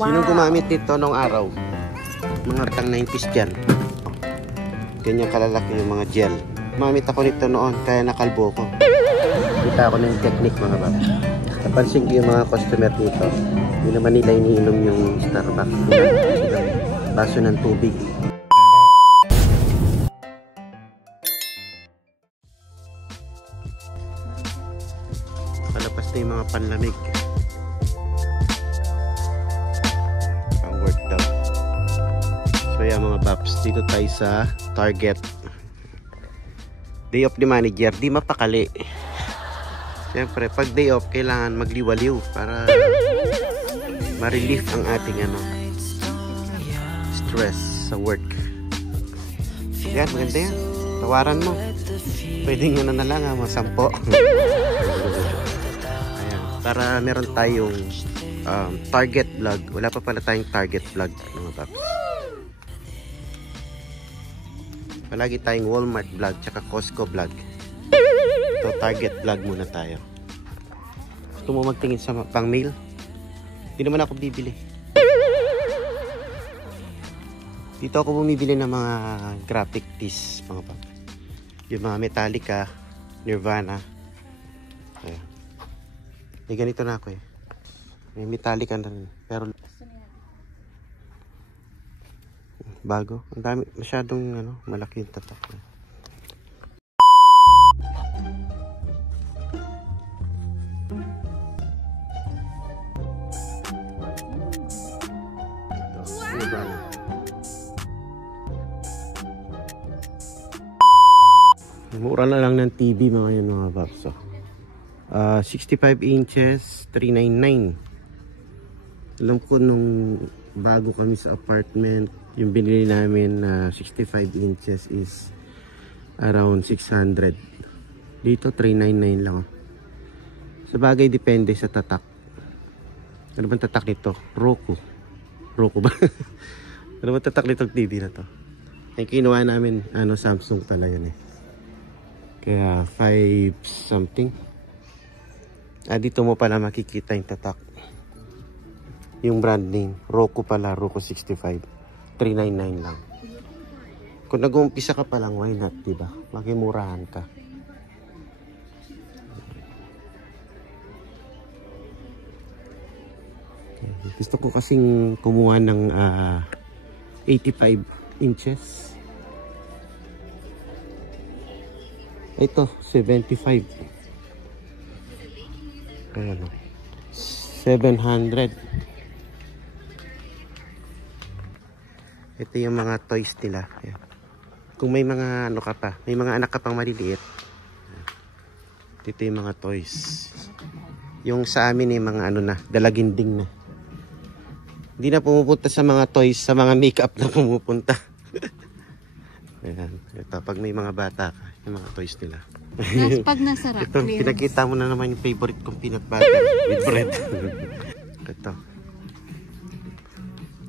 Wow. Sinong gumamit nito nung araw? Mga tang 90s dyan. Ganyan kalalaki yung mga gel. Gumamit ako nito noon, kaya nakalbo ko. Kita ako ng technique mga bab. Napansin ko yung mga customer dito. Hindi naman nila iniinom yung Starbucks. Baso ng tubig. Palapas na yung mga panlamig. Pang workout. So yan mga babs, dito tayo sa Target. Day off ni manager, di mapakali. Siyempre, pag day off, kailangan magliwaliw para ma-relief ang ating stress sa work. Yan, maganda yan. Tawaran mo. Pwede nga na lang, mga 10. Ayan, para meron tayong target vlog. Wala pa pala tayong target vlog, mga papi. Palagi tayong Walmart vlog tsaka Costco vlog. So target vlog muna tayo. Gusto mo magtingin sa pang mail? Hindi naman ako bibili. Dito ako bumibili ng mga graphic tees, mga papa. Yung mga Metallica, Nirvana. Ayan. May ganito na ako eh. May Metallica na rin. Pero bago. Ang dami, masyadong malaki yung tatak. Mura na lang ng TV mga yun mga babs. 65 inches, $399. Alam ko nung bago kami sa apartment, yung binili namin na 65 inches is around 600. Dito 399 lang. Sa bagay depende sa tatak. Ano bang tatak nito? Roku. Roku ba? Ano bang tatak nitong TV na to? Ay kinuha namin Samsung pala yun eh. Kaya 5 something. Dito mo pala makikita yung tatak. Yung brand name, Roku pala, Roku 65. 399 lang. Kung nag-uumpisa ka pa lang, why not, diba? Makimurahan ka. Okay. Gusto ko kasing kumuha ng 85 inches. Ito, 75. Ayan o. 700. Ito yung mga toys nila. Ayan. Kung may mga ka pa, may mga anak ka pang maliliit. Dito yung mga toys. Yung sa amin yung mga na, dalaginding na. Hindi na pumupunta sa mga toys, sa mga makeup na pumupunta. Ayan. Ito, pag may mga bata ka, yung mga toys nila. Pag nasarap. Ito, pinakita mo na naman yung favorite kong peanut butter with bread. Ito.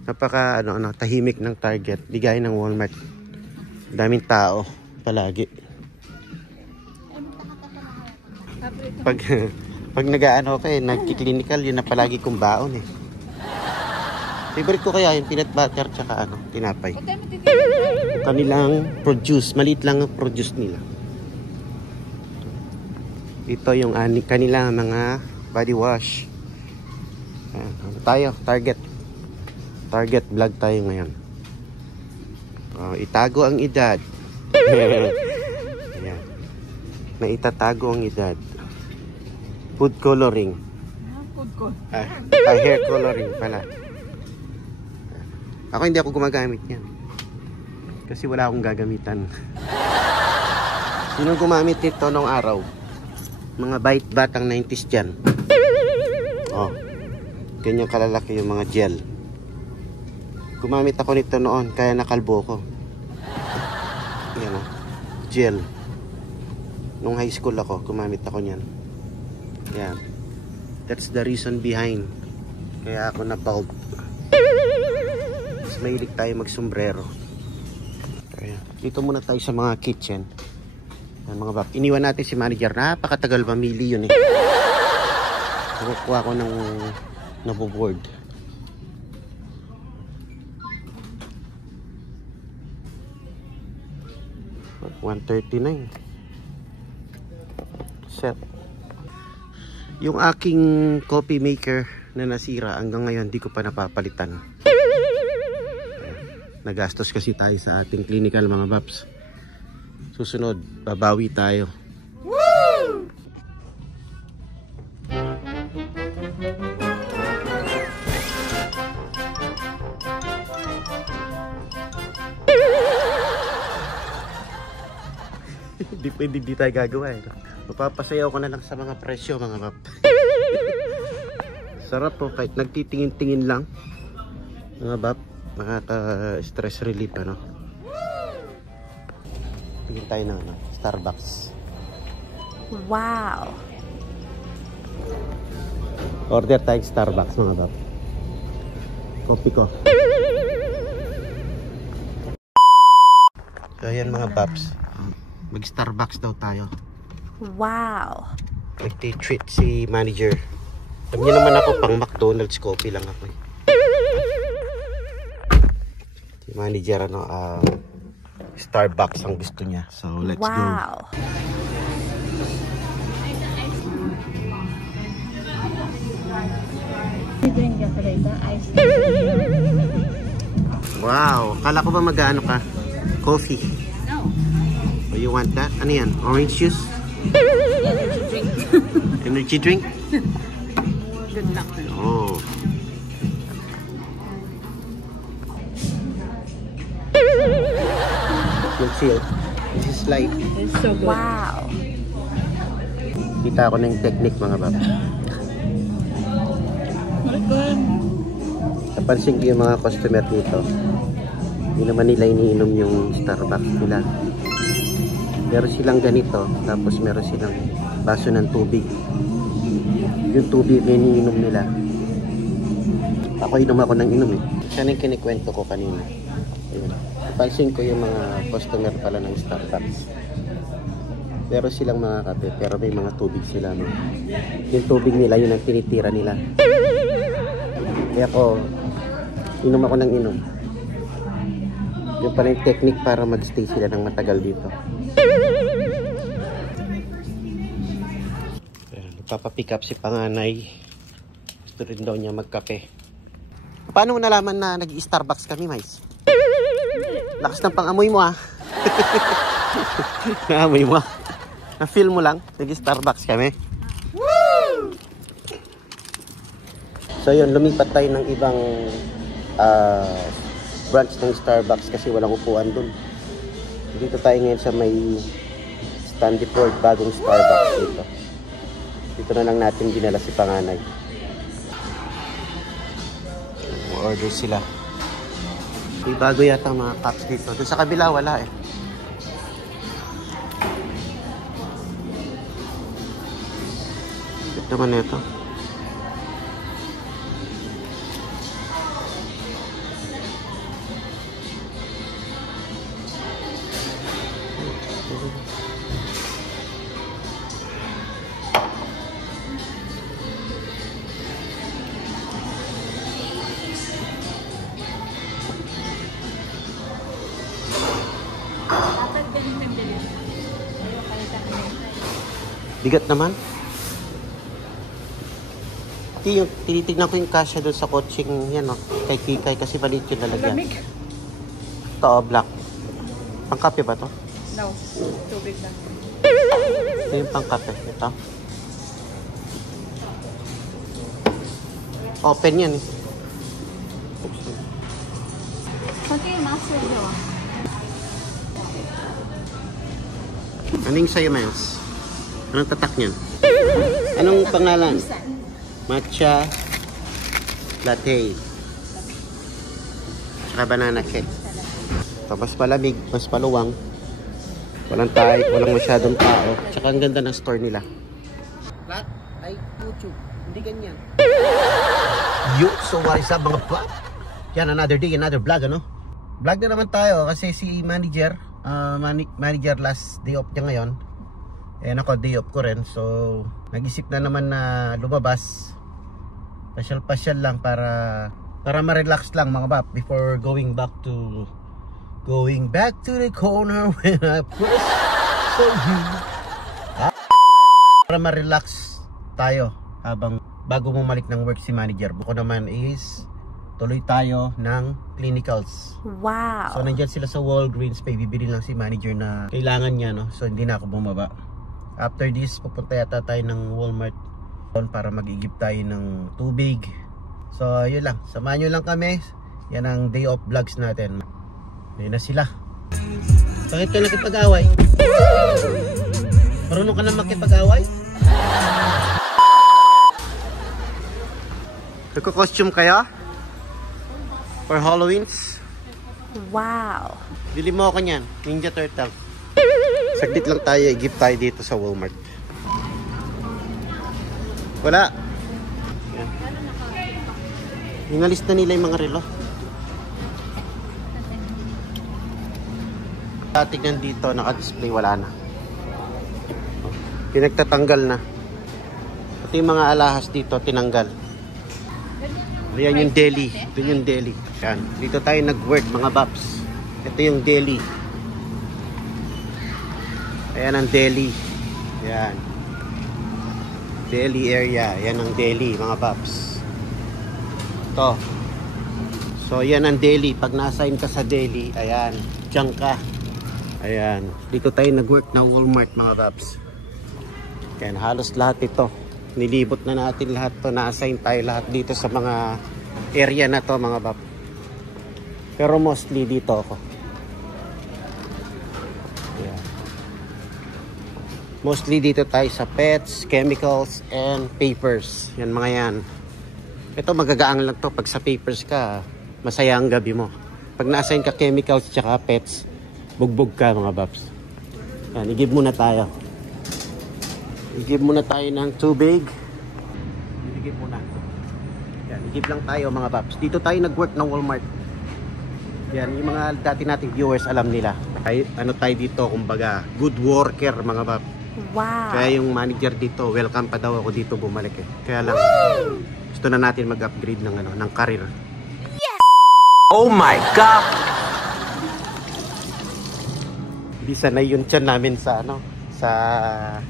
Napaka tahimik ng Target. Di gaya ng Walmart. Daming tao palagi. Pag nag-aano ka nagki-clinical, yun na palagi kong baon eh. Favorite ko kaya yung peanut butter tsaka tinapay. Kanilang produce, maliit lang ang produce nila. Ito yung kanilang mga body wash. Tayo, Target vlog tayo ngayon. Itago ang edad. Ayan. Naitatago ang edad. Food coloring. Hair coloring pala. Ako hindi ako gumagamit yan. Kasi wala akong gagamitan. Sinong gumamit nito nung araw? Mga batang 90s dyan. Ganyan kalalaki yung mga gel. Gumamit ako nito noon, kaya nakalbo ko. Ayan gel. Nung high school ako, gumamit ako niyan. Ayan. That's the reason behind. Kaya ako na-bald. Mas mahilig tayo mag-sombrero. Ayan. Dito muna tayo sa mga kitchen. Ayan, mga bab. Iniwan natin si manager. Napakatagal mamili yun eh. Nakukuha ko ng naboboard. 139. Set. Yung aking coffee maker na nasira hanggang ngayon di ko pa napapalitan. Nagastos kasi tayo sa ating clinical mga paps. Susunod, babawi tayo. Woo! Hindi pwede, di tayo gagawa eh. Mapapasayaw ko na lang sa mga presyo mga pap. Sarap po kahit nagtitingin-tingin lang mga pap. Nakaka-stress relief ano. Tingin tayo ng ano, Starbucks. Wow! Order tayong Starbucks mga pap. Kopi ko. So ayan mga paps. Mag Starbucks daw tayo. Wow! Nagti-treat si manager. Alam niyo naman ako pang McDonald's coffee lang ako eh. Si manager ano, Starbucks ang gusto niya. So let's go. Wow! Wow, kala ko ba mag-ano ka? Coffee. No. Oh, you want that? Ano yan? Orange juice? Energy drink. Energy drink? Good luck. Oh. You'll see it. This is life. It's so good. Wow! Kita ako ng technique mga bab. Napansin ko yung mga customer dito. Hindi naman nila iniinom yung Starbucks nila. Meron silang ganito, tapos meron silang baso ng tubig. Yung tubig na iniinom nila. Ako inom ako ng inom eh. Siya na yung kinikwento ko kanina. Ayun. Napansin ko yung mga customer pala ng Starbucks. Meron silang mga kape, pero may mga tubig sila. No? Yung tubig nila, yun ang tinitira nila. Kaya ako, inom ako ng inom. Yung pala yung technique para mag-stay sila ng matagal dito. Papapick up si panganay. Gusto rin daw niya magkape. Paano mo nalaman na nag-Starbucks kami, Mais? Lakas ng pang-amoy mo ah. Naamoy mo ah. Na-feel mo lang, nag-Starbucks kami. Woo! So yun, lumipat tayo ng ibang branch ng Starbucks kasi walang upuan dun. Dito tayo ngayon sa may Stanley Ford, bagong Starbucks dito. Dito na lang natin dinala si panganay. Order sila. May bago yata mga cups dito. Doon sa kabila wala eh. Ito naman ito. Bigat naman. Yung tinitignan ko yung kasya doon sa coaching yan, no? Kay Kikay kasi maliit yun talaga. Ito, black. Pangkape ba to? No, tubig lang. Ito yung pangkape. Ito. Open yan eh. Pati yung master nyo ah. Anong sa'yo, Miles? Anong tatak niyan? Anong pangalan? Matcha latte. Tsaka banana cake. Ito, mas malamig, mas maluwang. Walang tayo, walang masyadong tao. Tsaka ang ganda ng store nila. Flat ay YouTube. Hindi ganyan. Yo, so what is up mga vlog? Yan, another day, another vlog, ano? Vlog na naman tayo kasi si manager, manager last day off niya ngayon. Eh ako, day off ko rin. So, nag-isip na naman na lumabas. Pasyal-pasyal lang para ma-relax lang mga bap before going back to Going back to the corner when I first saw you. Para ma-relax tayo habang bago bumalik ng work si manager. Buko naman is tuloy tayo ng clinicals. Wow. So nandyan sila sa Walgreens, may bibili lang si manager na kailangan niya, no? So hindi na ako bumaba. After this, pupunta yata tayo ng Walmart para mag-igib tayo ng tubig. So yun lang, samahan nyo lang kami. Yan ang day off vlogs natin. Ayun na sila. Bakit ka nakipag-away? Marunong ka na makipag-away? Nagko-costume kaya? For Halloween's? Wow. Bili mo ako niyan, Ninja Turtle. Saglit lang tayo, i-gift tayo dito sa Walmart. Wala. Inalis na nila yung mga relo. Tignan dito, naka-display, wala na. Pinagtatanggal na. Pati yung mga alahas dito, tinanggal. Ayan yung deli. Ito yung deli. Yan. Dito tayo nag-work, mga baps. Ito yung deli. Ayan ang deli. Yan. Deli area. Yan ang deli, mga baps. Ito. So, yan ang deli. Pag na-assign ka sa deli, ayan. Diyan ka. Ayan. Dito tayo nag-work ng Walmart, mga baps. Ayan. Halos lahat ito. Nilibot na natin lahat to, na-assign tayo lahat dito sa mga area na to, mga bab. Pero mostly dito ako. Yeah. Mostly dito tayo sa pets, chemicals, and papers. Yan mga yan. Ito magagaang lang to. Pag sa papers ka, masaya ang gabi mo. Pag na-assign ka chemicals tsaka pets, bugbog ka, mga babs. Yan, i-give muna tayo. I-give muna tayo ng tubig. I-give muna. Yan, i-give lang tayo, mga paps. Dito tayo nag-work ng Walmart. Yan, yung mga dati nating viewers alam nila. Ay, ano tayo dito, kumbaga, good worker, mga paps. Wow. Kaya yung manager dito, welcome pa daw ako dito bumalik eh. Kaya lang, gusto na natin mag-upgrade ng, ng career. Yes! Oh my God! Hindi sanay yun tiyan namin sa sa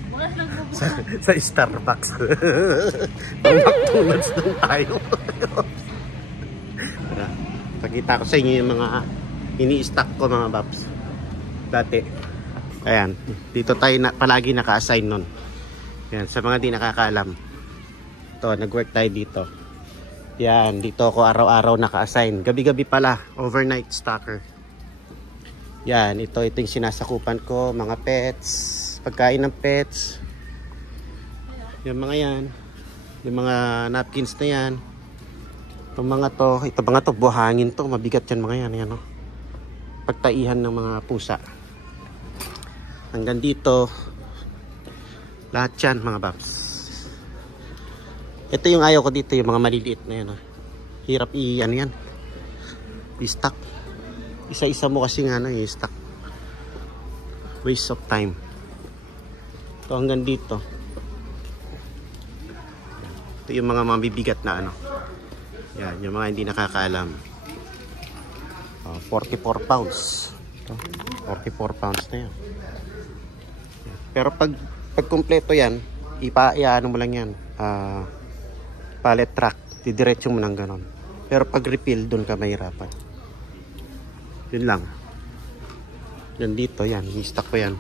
Starbucks. Ang McDonald's lang tayo. Pakita ko sa inyo yung mga ini-stock ko, mga paps. Dati. Ayan. Dito tayo palagi naka-assign nun. Ayan. Sa mga di nakakaalam. Ito, nag-work tayo dito. Yan. Dito ako araw-araw naka-assign. Gabi-gabi pala. Overnight stocker. Yan. Ito yung sinasakupan ko. Mga pets. Pagkain ng pets. Yung mga yan. Yung mga napkins na yan. Itong mga to. Ito mga to. Buhangin to. Mabigat yan mga yan. Yan, no? Pagtaihan ng mga pusa. Hanggang dito. Lahat yan, mga babs. Ito yung ayaw ko dito. Yung mga maliliit na yan. No? Hirap ano yan. I-stock. Isa-isa mo kasi nga i-stock. Waste of time. Ito hanggang dito. Ito yung mga mabibigat na ano. Yan, yung mga hindi nakakaalam. 44 pounds. Ito, 44 pounds na yan. Pero pag kumpleto yan, iano mo lang yan. Pallet track. Didiretso mo ng ganon. Pero pag refill, dun ka mahirapan. Yun lang. Yan dito, yan. I-stock ko yan.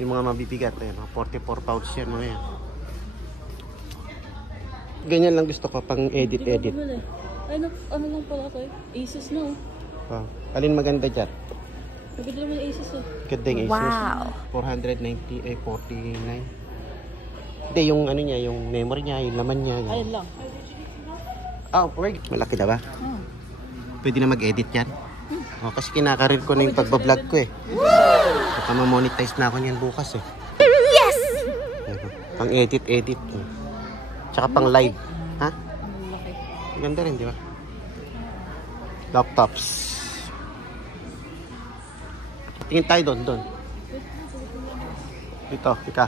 Yung mga mabibigat na yan. 44 pounds yan, mga yan. Ganyan lang gusto ko, pang edit. Ay, ano lang pala ito eh. Asus na oh. Alin maganda dyan? Maganda naman yung Asus oh. Ganda yung Asus. Wow. 490, 49. Hindi, yung ano niya, yung memory niya, yung laman niya. Yung... Ayun lang. Malaki na ba? Pwede na mag-edit yan? Kasi kinakarir ko na yung pagbablog ko eh. Baka ma-monetize na ako niyan bukas eh. Yes! Pang edit. Tsaka pang live. Ha? Laki. Ganda rin, di ba? Laptops. Tingin tayo doon. Dito, ika.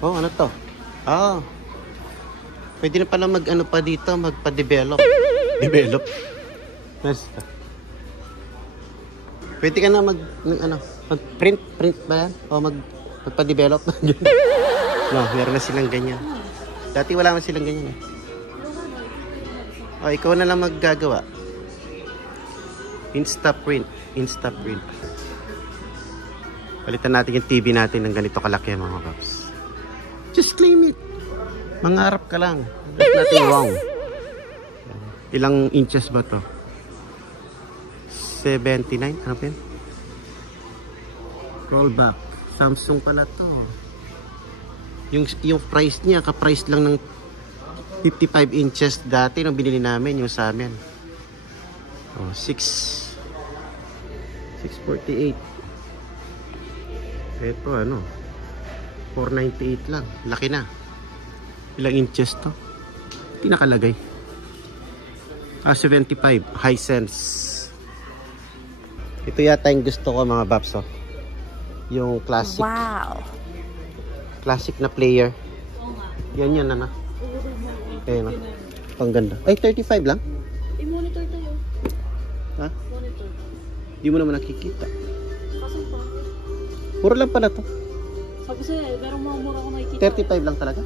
Oh, ano to? Pwede na pala mag ano pa dito, magpa-develop. Develop. Basta. Pwede ka na mag-print ba yan? O magpa-develop. No, meron na silang ganyan. Dati wala man silang ganyan eh. O, ikaw na lang maggagawa. Instaprint. Palitan natin yung TV natin ng ganito kalaki mga paps. Just claim it. Mangarap ka lang. There's nothing wrong. Ilang inches ba to? 79? Ano ba yun? Rollback. Samsung pala to. Yung price niya, ka-price lang ng 55 inches dati nung binili namin, yung sa amin. Oh, 648. Ito ano, 498 lang. Laki na. Ilang inches to? Hindi nakalagay. 75. Hisense. Ito yata yung gusto ko mga babs. Oh. Yung classic. Wow. Classic na player. Yan ano. Ayun, pang ganda. Ay, 35 lang? I-monitor tayo. Ha? Monitor. Di mo naman nakikita. Kaso pa? Puro lang pala to. Sabi sa'yo, pero mura ko nakikita. 35 lang talaga.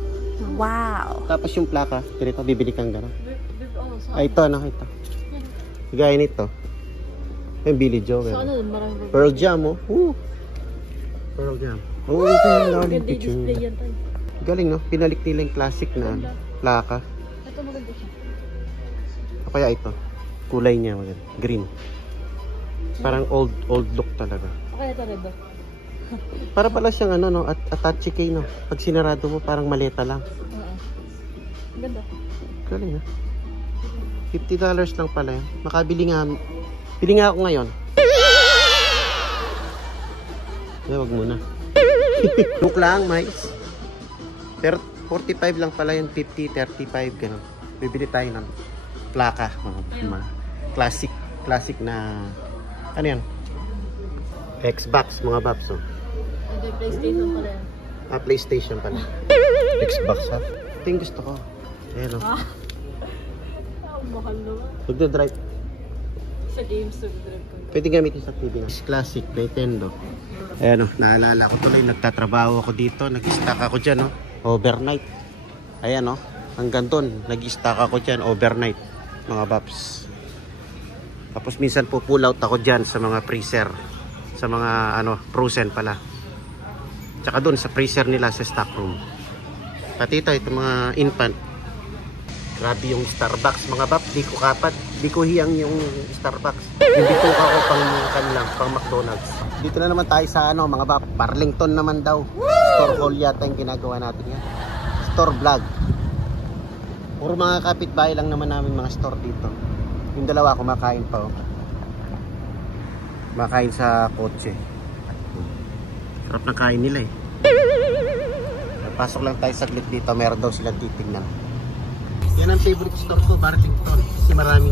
Wow. Tapos yung plaka, ganito, bibili kang gano'n. Sa Ay, ito. Gaya nito. Yung Billy Joel. Sa ano, maraming Pearl Jam, oh. Pearl Jam. Oh, maganda yung display yan tayo. Galing, no? Pinalik nila yung classic na plaka. Ito maganda siya. O kaya ito. Kulay niya, maganda. Green. Parang old look talaga. O kaya ito red ba? Para pala siyang ano, no? Attache key, no? Pag sinarado mo, parang maleta lang. Ganda. Galing, ha? $50 lang pala yan. Makabili nga. Bili nga ako ngayon. Wag muna. Look lang, mais. Pero 45 lang pala yung 50, 35, gano'n. Bibili tayo ng plaka. Classic na, ano yan? Xbox, mga babs, oh. Ito PlayStation pala yan. PlayStation pala. Xbox, ha? Ito yung gusto ko. Ayan, oh. Mahal naman. Magdadrive. Sa games to drive ko. Pwede gamitin sa TV na. Classic, Nintendo. Ayan, oh. Naalala ko tuloy. Nagtatrabaho ako dito. Nag-stack ako dyan, oh. Overnight. Ayan, oh. Hanggang doon. Nag-stack ako dyan. Overnight. Mga babs. Tapos minsan po pull out ako dyan sa mga freezer. Sa mga, frozen pala. Tsaka doon sa freezer nila sa stock room. Pati ito mga infant. Grabe yung Starbucks mga bab, di ko kapat, di ko hiyang yung Starbucks. Hindi ko ako pang McDonald's. Dito na naman tayo sa mga bab, Burlington naman daw. Store haul yata yung ginagawa natin yan. Store vlog. Puro mga kapitbahay lang naman namin mga store dito. Yung dalawa kumakain pa. Kumakain sa kotse. Sarap na kain nila eh. Pasok lang tayo saglit dito, meron daw silang titignan. Yan ang favorite store ko, Burlington. Kasi marami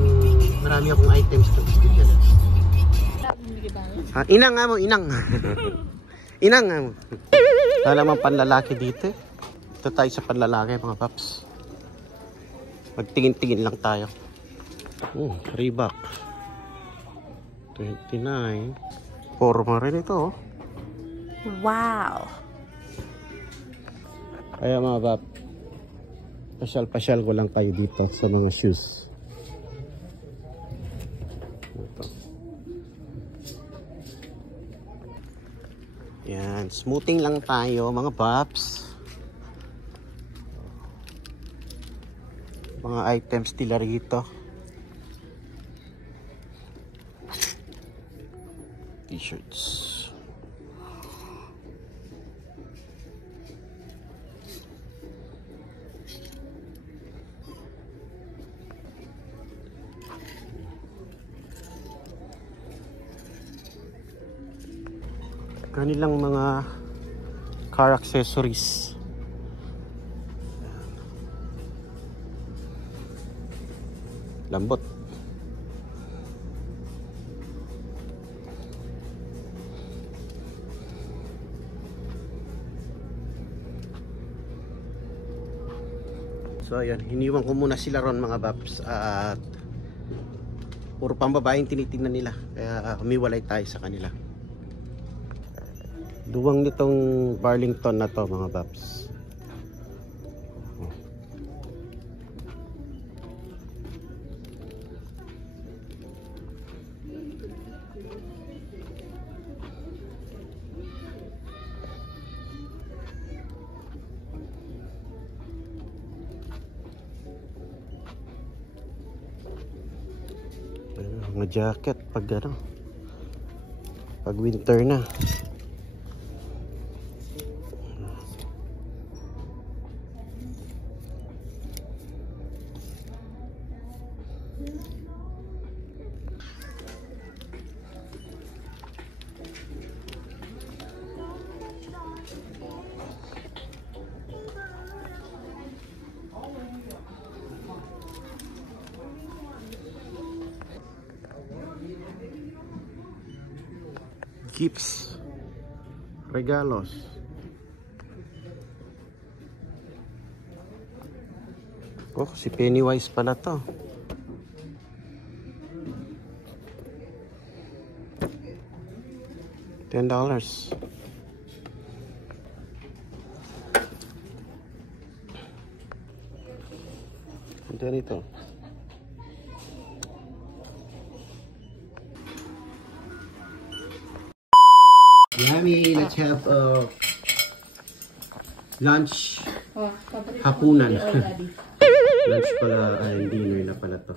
akong items to dito. Inang nga mo, inang. Inang nga mo. Wala namang panlalaki dito. Ito tayo sa panlalaki mga paps. Magtingin-tingin lang tayo. Reebok. 29. Forma rin ito. Wow. Kaya mga paps, pasyal ko lang tayo dito sa mga shoes. Ito. Yan, smoothing lang tayo mga paps. Mga items nila rito. T-shirts. Kanilang mga car accessories. Lambot. So ayun, hiniwan ko muna sila ron mga Baps. At puro pambabaeng tinitingnan nila. Kaya humiwalay tayo sa kanila. Duwang nitong Burlington na to mga Baps. Mga jacket pag ano, pag winter na. Gifts, regalos. Oh, si Pennywise pala to. $10. Ito nito. Yummy, let's have lunch. Hapunan. Lunch pala, dinner na pala to.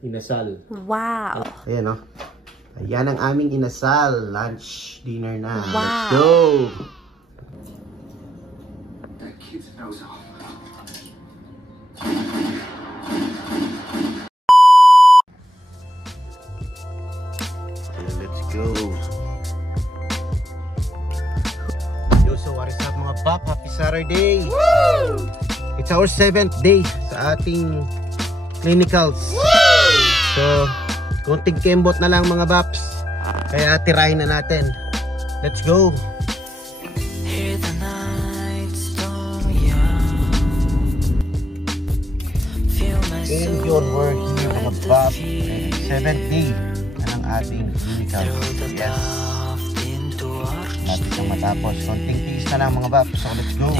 Inasal. Wow. Ayan o. Ayan ang aming inasal. Lunch, dinner na. Wow. Let's go! That kid's nose off. Let's go. Yo, so what is up mga Bap? Happy Saturday! Woo! It's our 7th day sa ating clinicals. Woo! So, konting kembot na lang mga Baps. Kaya tirahin na natin. Let's go! And yun, we're here mga Bap. 7th day ng ating clinical. Yes. Lapit ang matapos. Konting tiis na lang mga Bap. So let's go.